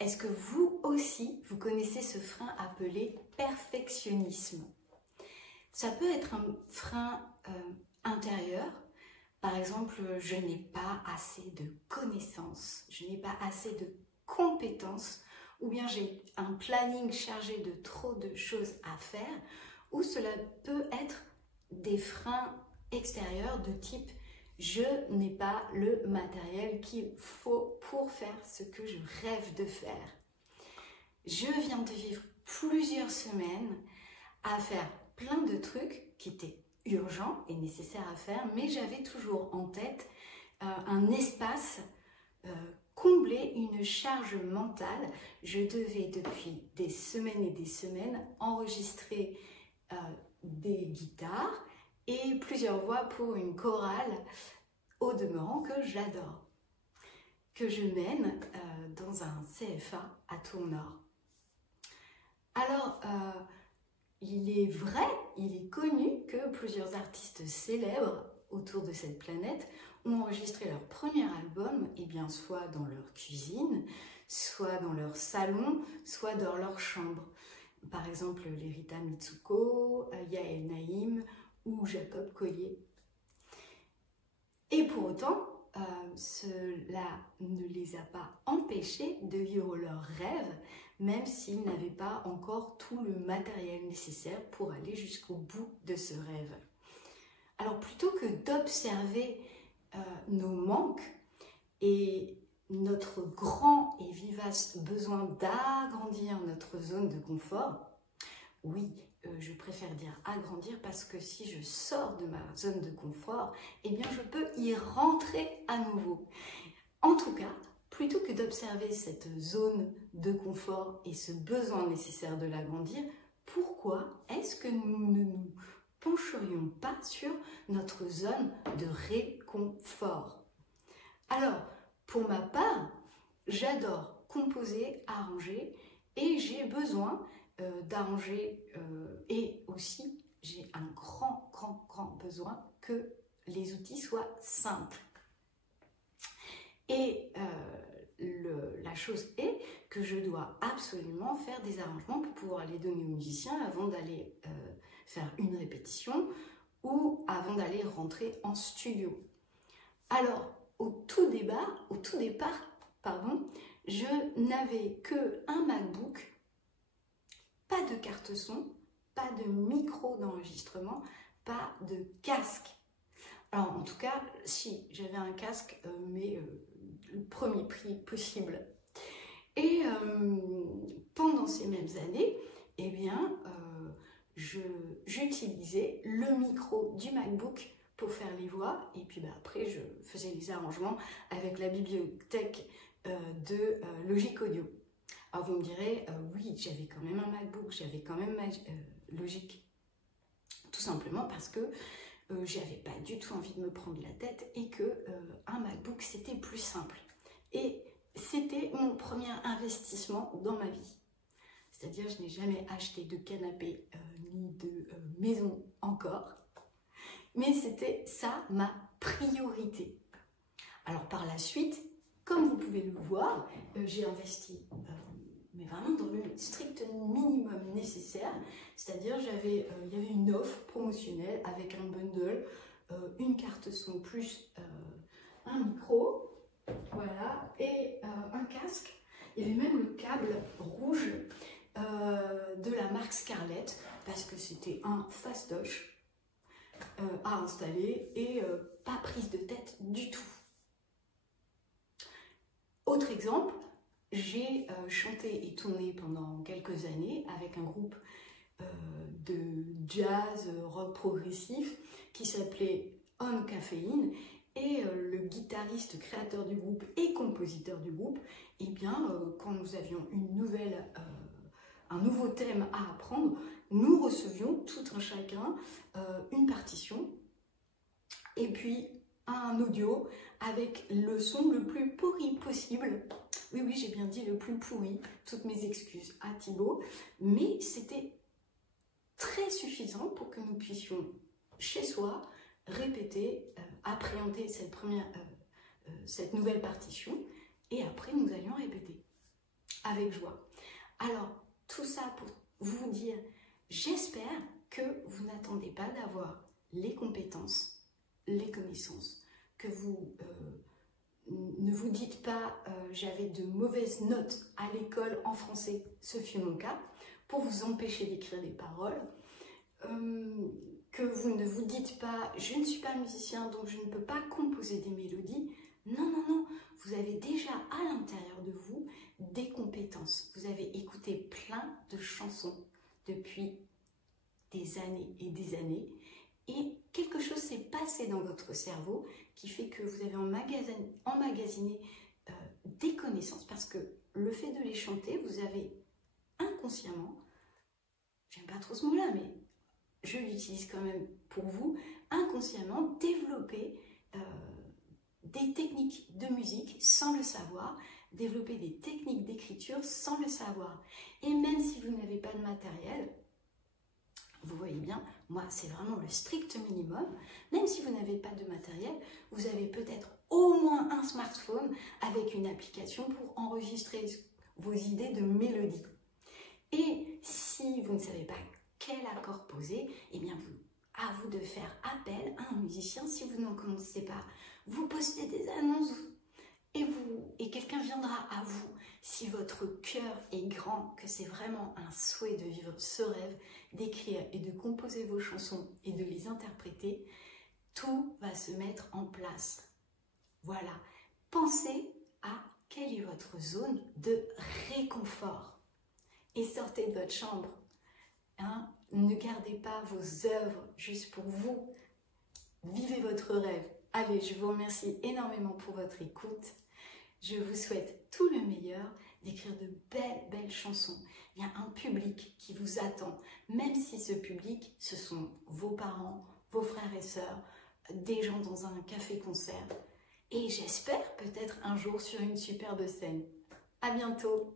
Est-ce que vous aussi, vous connaissez ce frein appelé perfectionnisme? Ça peut être un frein intérieur. Par exemple, je n'ai pas assez de connaissances, je n'ai pas assez de compétences, ou bien j'ai un planning chargé de trop de choses à faire, ou cela peut être des freins extérieurs de type je n'ai pas le matériel qu'il faut pour faire ce que je rêve de faire. Je viens de vivre plusieurs semaines à faire plein de trucs qui étaient urgents et nécessaires à faire, mais j'avais toujours en tête un espace combler une charge mentale. Je devais depuis des semaines et des semaines enregistrer des guitares et plusieurs voix pour une chorale au demeurant que j'adore, que je mène dans un CFA à Tours-Nord. Alors, il est vrai, il est connu que plusieurs artistes célèbres autour de cette planète ont enregistré leur premier album, et bien soit dans leur cuisine, soit dans leur salon, soit dans leur chambre. Par exemple, Lerita Mitsuko, Yael Naïm ou Jacob Collier. Et pour autant, cela ne les a pas empêchés de vivre leurs rêves, même s'ils n'avaient pas encore tout le matériel nécessaire pour aller jusqu'au bout de ce rêve. Alors plutôt que d'observer nos manques et notre grand et vivace besoin d'agrandir notre zone de confort, oui, je préfère dire agrandir parce que si je sors de ma zone de confort, eh bien je peux y rentrer à nouveau. En tout cas, plutôt que d'observer cette zone de confort et ce besoin nécessaire de l'agrandir, pourquoi est-ce que nous ne nous pencherions pas sur notre zone de réconfort? Alors, pour ma part, j'adore composer, arranger et j'ai besoin d'arranger et aussi j'ai un grand besoin que les outils soient simples. Et la chose est que je dois absolument faire des arrangements pour pouvoir les donner aux musiciens avant d'aller faire une répétition ou avant d'aller rentrer en studio. Alors, au tout départ, je n'avais qu'un MacBook, pas de carte son, pas de micro d'enregistrement, pas de casque. Alors en tout cas, si, j'avais un casque, mais le premier prix possible. Et pendant ces mêmes années, eh bien, j'utilisais le micro du MacBook pour faire les voix, et puis après je faisais les arrangements avec la bibliothèque de Logic Audio. Alors vous me direz, oui, j'avais quand même un MacBook, j'avais quand même Logic, tout simplement parce que j'avais pas du tout envie de me prendre la tête et que un MacBook c'était plus simple. Et c'était mon premier investissement dans ma vie. C'est-à-dire, je n'ai jamais acheté de canapé ni de maison encore. Mais c'était ça ma priorité. Alors par la suite, comme vous pouvez le voir, j'ai investi mais vraiment dans le strict minimum nécessaire. C'est-à-dire, il y avait une offre promotionnelle avec un bundle, une carte son plus un micro, voilà, et un casque. Il y avait même le câble rouge de la marque Scarlett, parce que c'était un fastoche à installer et pas prise de tête du tout. Autre exemple, j'ai chanté et tourné pendant quelques années avec un groupe de jazz rock progressif qui s'appelait On Caféine, et le guitariste créateur du groupe et compositeur du groupe, eh bien quand nous avions un nouveau thème à apprendre, nous recevions tout un chacun une partition et puis un audio avec le son le plus pourri possible. Oui, j'ai bien dit le plus pourri, toutes mes excuses à Thibaut, mais c'était très suffisant pour que nous puissions, chez soi, répéter, appréhender cette nouvelle partition, et après nous allions répéter. avec joie. Alors, tout ça pour vous dire, j'espère que vous n'attendez pas d'avoir les compétences, les connaissances, que vous ne vous dites pas j'avais de mauvaises notes à l'école en français, ce fut mon cas, pour vous empêcher d'écrire des paroles, que vous ne vous dites pas je ne suis pas musicien donc je ne peux pas composer des mélodies. Non, non, non, vous avez déjà à l'intérieur de vous des compétences. Vous avez écouté plein de chansons depuis des années et des années et quelque chose s'est passé dans votre cerveau qui fait que vous avez emmagasiné des connaissances parce que le fait de les chanter, vous avez inconsciemment, j'aime pas trop ce mot-là, mais je l'utilise quand même pour vous, inconsciemment développer des techniques de musique sans le savoir, développer des techniques d'écriture sans le savoir. Et même si vous n'avez pas de matériel, vous voyez bien, moi c'est vraiment le strict minimum, même si vous n'avez pas de matériel, vous avez peut-être au moins un smartphone avec une application pour enregistrer vos idées de mélodie. Et si vous ne savez pas quel accord poser, eh bien à vous de faire appel à un musicien. Si vous n'en connaissez pas, vous postez des annonces et quelqu'un viendra à vous. Si votre cœur est grand, que c'est vraiment un souhait de vivre ce rêve, d'écrire et de composer vos chansons et de les interpréter, tout va se mettre en place. Voilà, pensez à quelle est votre zone de réconfort et sortez de votre chambre. Hein? Ne gardez pas vos œuvres juste pour vous. Vivez votre rêve. Allez, je vous remercie énormément pour votre écoute. Je vous souhaite tout le meilleur, d'écrire de belles chansons. Il y a un public qui vous attend, même si ce public, ce sont vos parents, vos frères et sœurs, des gens dans un café-concert. Et j'espère peut-être un jour sur une superbe scène. À bientôt!